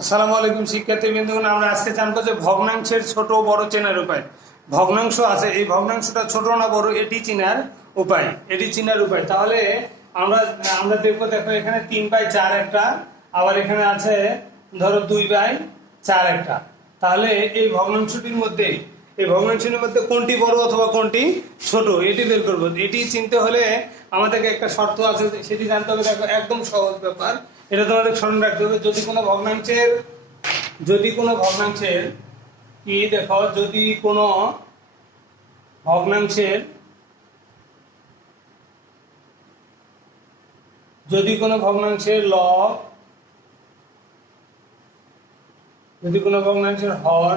আসসালামু আলাইকুম শিক্ষার্থী বিন্দুগণ, আমরা আজকে জানব যে ভগ্নাংশের ছোট বড় চেনার উপায়। ভগ্নাংশ আছে, এই ভগ্নাংশটা ছোট না বড়, এটি চিনার উপায়, এটি চিনার উপায়। তাহলে আমরা আমরা দেখব, দেখো, এখানে তিন বাই চার একটা, আবার এখানে আছে, ধরো দুই বাই চার একটা। তাহলে এই ভগ্নাংশটির মধ্যে এই ভগ্নাংশের মধ্যে কোনটি বড় অথবা কোনটি ছোট? এটি বের করব। এটি চিনতে হলে আমাদেরকে একটা শর্ত আছে, সেটি জানতে হবে। দেখো, একদম সহজ ব্যাপার। এটা তোমাদের স্মরণ রাখতে হবে। যদি কোনো ভগ্নাংশের, যদি কোনো ভগ্নাংশের কি, দেখো, যদি কোনো ভগ্নাংশের, যদি কোনো ভগ্নাংশের লব, যদি কোনো ভগ্নাংশের হর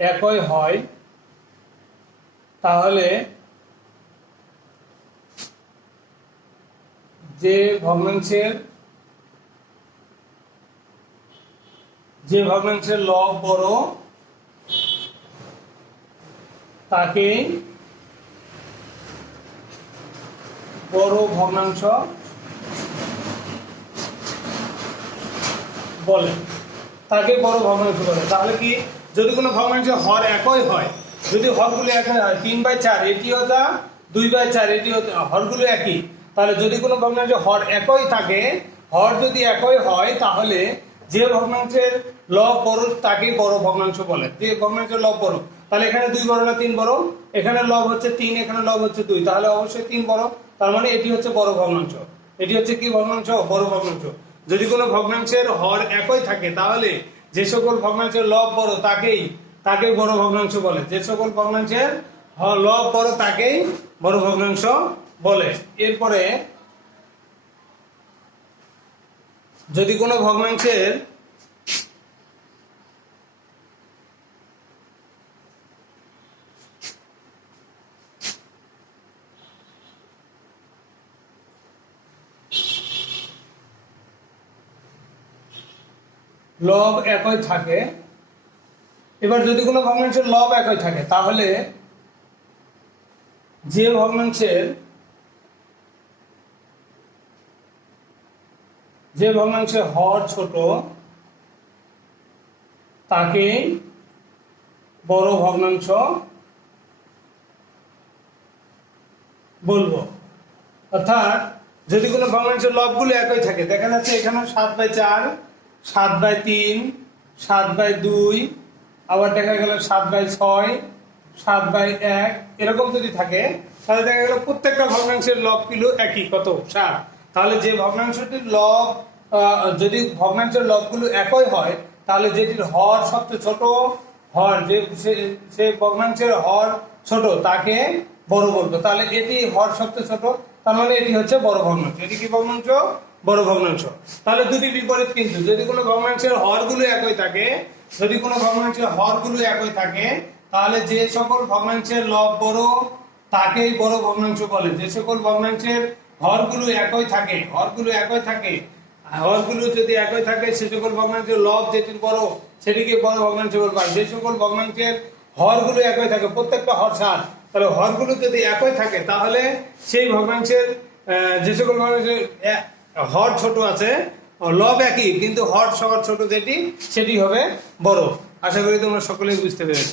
একই হয়, তাহলে যে ভগ্নাংশের যে ভগ্নাংশের লব বড়, তাকে বড় ভগ্নাংশ বলে। তাকে বড় ভগ্নাংশ বলে। তাহলে কি? যদি কোনো ভগ্নাংশের হর একই হয় যদি হরগুলো একই হয় তিন বাই চার এটি হতা দুই বাই চার এটি তা, হরগুলো একই। তাহলে যদি কোনো ভগ্নাংশের হর একই থাকে হর যদি একই হয় তাহলে যে ভগ্নাংশের লব বড় তাকে বড় ভগ্নাংশ বলে। যে ভগ্নাংশের লব বড় তাহলে এখানে দুই বড় না তিন বড় এখানে লব হচ্ছে তিন এখানে লব হচ্ছে দুই। তাহলে অবশ্যই তিন বড় তার মানে এটি হচ্ছে বড় ভগ্নাংশ। এটি হচ্ছে কি ভগ্নাংশ? বড় ভগ্নাংশ। যদি কোনো ভগ্নাংশের হর একই থাকে তাহলে যে সকল ভগ্নাংশের লব বড় তাকেই তাকে বড় ভগ্নাংশ বলে। যে সকল ভগ্নাংশের লভ বড় তাকেই বড় ভগ্নাংশ বলে। এরপরে যদি কোনো ভগ্নাংশের লব একই থাকে। এবার যদি কোনো ভগ্নাংশের লব একই থাকে, তাহলে যে ভগ্নাংশের যে ভগ্নাংশের হর ছোট, তাকে বড় ভগ্নাংশ বলব। অর্থাৎ যদি কোনো ভগ্নাংশের লবগুলো একই থাকে, দেখা যাচ্ছে এখানে সাত বাই চার সাত বাই তিন, সাত বাই দুই, আবার দেখা গেল সাত বাই ছয়, সাত বাই এক, এরকম যদি থাকে, তাহলে দেখা গেল প্রত্যেকটা ভগ্নাংশের লব কিলো একই। কত? সাত। তাহলে যে ভগ্নাংশটির লব যদি ভগ্নাংশের লবগুলো একই হয়, তাহলে যেটির হর সবচেয়ে ছোট, হর যে, সে- সে ভগ্নাংশের হর ছোট, তাকে বড় বলব। তাহলে এটি হর সবচেয়ে ছোট, তার মানে এটি হচ্ছে বড় ভগ্নাংশ। এটি কি ভগ্নাংশ? বড় ভগ্নাংশ। তাহলে দুটি বিপরীত কিন্তু। যদি কোনো ভগ্নাংশের হরগুলো একই থাকে, যদি কোনো ভগ্নাংশের হরগুলো একই থাকে, তাহলে যে সকল ভগ্নাংশের লব বড়, তাকেই বড় ভগ্নাংশ বলে। যে সকল ভগ্নাংশের হরগুলো একই থাকে, হরগুলো একই থাকে, হরগুলো যদি একই থাকে, সে সকল ভগ্নাংশের লব যেটি বড়, সেটিকে বড় ভগ্নাংশ বলব যে সকল ভগ্নাংশের হরগুলো একই থাকে, প্রত্যেকটা হর সাত, তাহলে হরগুলো যদি একই থাকে, তাহলে সেই ভগ্নাংশের যে সকল ভগ্নাংশের হর ছোট আছে লব একই, কিন্তু হর সবার ছোট যেটি, সেটি হবে বড়। আশা করি তোমরা সকলেই বুঝতে পেরেছ।